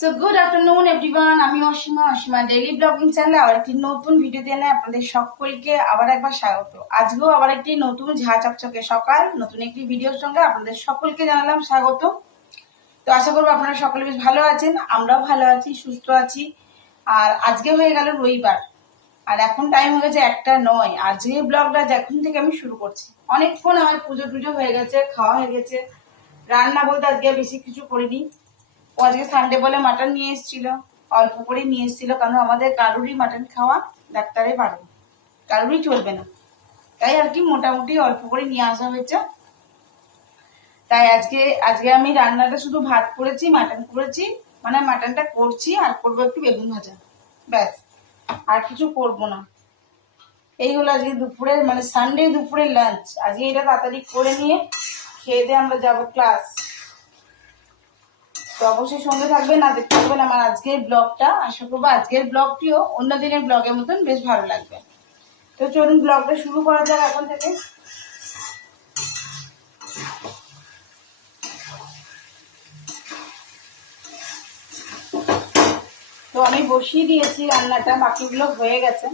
So good afternoon everyone আমি Asima Asima daily blogging চ্যানেলে আবার একটি নতুন ভিডিও দিয়ে আপনাদের সকলকে আবার একবার স্বাগত। আজকেও আবার একটি নতুন ঝা চকচকে সকাল, নতুন একটি ভিডিওর সঙ্গে আপনাদের সকলকে জানালাম স্বাগত। তো আশা করব আপনারা সকলে বেশ ভালো আছেন, আমরাও ভালো আছি, সুস্থ আছি। আর আজকে হয়ে গেল রবিবার। আর এখন টাইম হয়ে গেছে একটা নয়। আজকে ব্লগটা এখন থেকে আমি শুরু করছি। অনেকক্ষণ আমার পুজো টুজো হয়ে গেছে, খাওয়া হয়ে গেছে। রান্না বলতে আজকে বেশি কিছু করিনি। ও আজকে সানডে বলে মাটন নিয়ে এসেছিল। অল্প করে নিয়ে এসেছিল, কারণ আমাদের কারুরই মাটন খাওয়া ডাক্তারে পারবে কারুরই চলবে না। তাই আর কি মোটামুটি অল্প করে নিয়ে আসা হয়েছে। তাই আজকে আজকে আমি রান্নাটা শুধু ভাত করেছি মাটন করেছি মানে মাটনটা করছি আর করব একটু বেগুন ভাজা। ব্যাস, আর কিছু করব না। এই হলো আজকে দুপুরের মানে সানডে দুপুরের লাঞ্চ আজকে এটা তাড়াতাড়ি করে নিয়ে খেয়ে দিয়ে আমরা যাব ক্লাস তো অবশ্যই সঙ্গে থাকবেন, না দেখতে পাবেন আমার আজকের ব্লগটা। আশা করব আজকের ব্লগটিও অন্য দিনের ব্লগের মতন বেশ ভালো লাগবে। তো চলুন ব্লগটা শুরু করা যাক এখন থেকে। তো আমি বসিয়ে দিয়েছি রান্নাটা, বাকিগুলো হয়ে গেছে।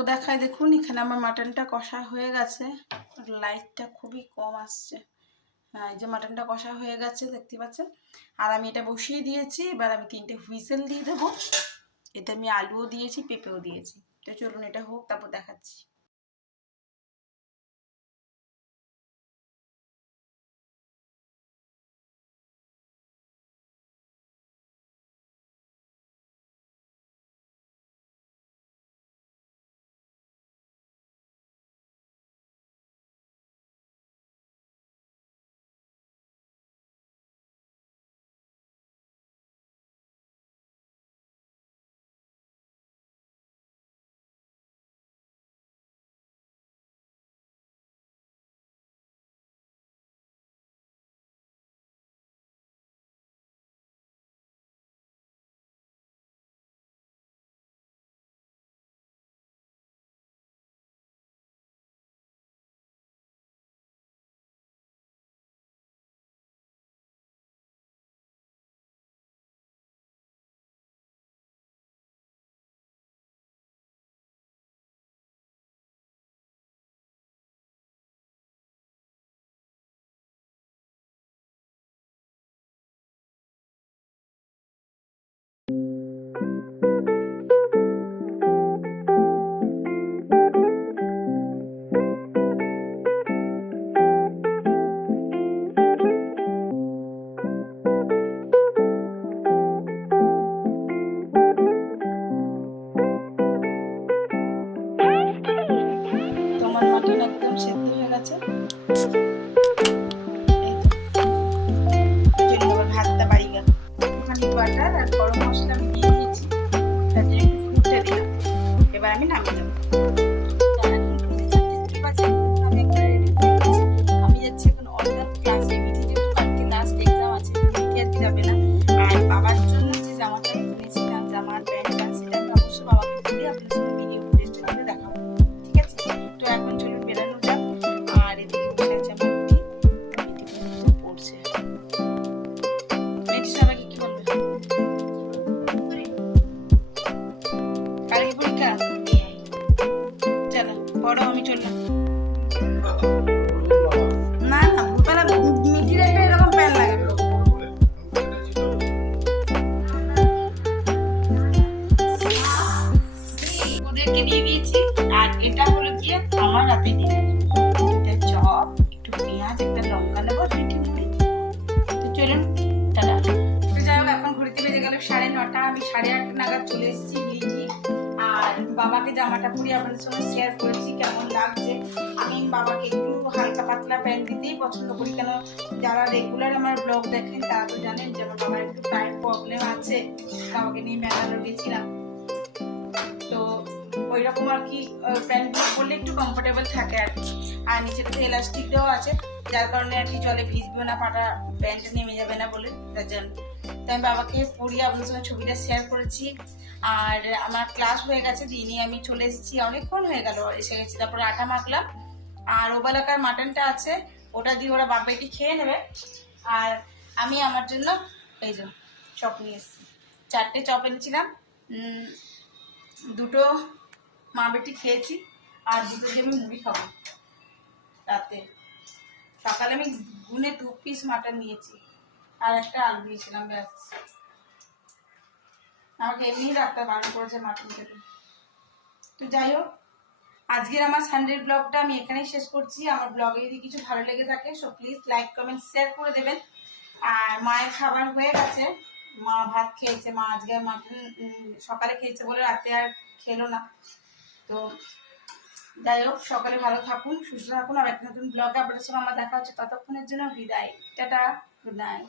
তো দেখায় দেখুন, এখানে আমার মাটনটা কষা হয়ে গেছে। লাইটটা খুবই কম আসছে। হ্যাঁ এই যে মাটনটা কষা হয়ে গেছে, দেখতে পাচ্ছেন? আর আমি এটা বসিয়ে দিয়েছি, এবার আমি তিনটে হুইসেল দিয়ে দেবো। এতে আমি আলুও দিয়েছি, পেঁপেও দিয়েছি। তো চলুন এটা হোক, তারপর দেখাচ্ছি। ভাতটা বাড়ি গেল একটুখানি মশলা আমি দিয়ে দিয়েছি তার জন্য একটু এবার আমি নামিয়ে দেবো যাবে না আর বাবার জন্য যে জামাটা কিনেছিলাম জামার প্যান্টটা সেটা আমি অবশ্যই বাবাকে দিয়ে দিয়েছি আর এটা হলো গিয়ে আমার রাতে এটা চপ, একটু পেঁয়াজ, একটা লঙ্কা তো যাই হোক, এখন ঘুরতে বেজে গেল সাড়ে নটা। আমি সাড়ে আটটা নাগাদ চলে এসেছি লিজি আর বাবাকে, জামাটা পরিয়ে আপনাদের সঙ্গে শেয়ার করেছি, কেমন লাগছে। আমি বাবাকে একটু হালকা পাতলা প্যান্ট দিতেই পছন্দ করি, কেন যারা রেগুলার আমার ব্লগ দেখেন, তারা তো জানেন যে আমার একটু টাইম প্রবলেম আছে। বাবাকে নিয়ে মেলানো গেছিলাম। ওই রকম আর কি প্যান্টগুলো পরলে একটু কমফোর্টেবল থাকে আর কি। আর নিচেটাতে এলাস্টিক দেওয়া আছে, যার কারণে আর কি জলে ভিজবেও না, পাটা প্যান্ট নেমে যাবে না বলে, তার জন্য। তাই আমি বাবাকে পরিয়ে আপনার সঙ্গে ছবিটা শেয়ার করেছি। আর আমার ক্লাস হয়ে গেছে, দিনই আমি চলে এসেছি, অনেকক্ষণ হয়ে গেল, এসে গেছি, তারপরে আটা মাখলাম। আর ওবেলাকার মাটনটা আছে, ওটা দিয়ে ওরা বাপ বেটি খেয়ে নেবে। আর আমি আমার জন্য এই যে চপ নিয়ে এসেছি। চারটে চপ এনেছিলাম। দুটো মা বেটি খেয়েছি, আর দুটো দিয়ে আমি মুড়ি খাব রাতে। সকালে আমি গুনে দু পিস মাটন নিয়েছি, আর একটা আলু নিয়েছিলাম ব্যাস। আমাকে এমনি ডাক্তার বারণ করেছে মাটন খেতে। তো যাই হোক, আজকের আমার সানডের ব্লগটা আমি এখানেই শেষ করছি। আমার ব্লগে যদি কিছু ভালো লেগে থাকে so please like comment share করে দেবেন। আর মায়ের খাবার হয়ে গেছে। মা ভাত খেয়েছে, মা আজকে মাটন সকালে খেয়েছে বলে রাতে আর খেলো না। তো যাই হোক, সকালে ভালো থাকুন, সুস্থ থাকুন। আর একটা নতুন ব্লগে আপনাদের সঙ্গে আমার দেখা হচ্ছে ততক্ষণের জন্য বিদায়। Tata good night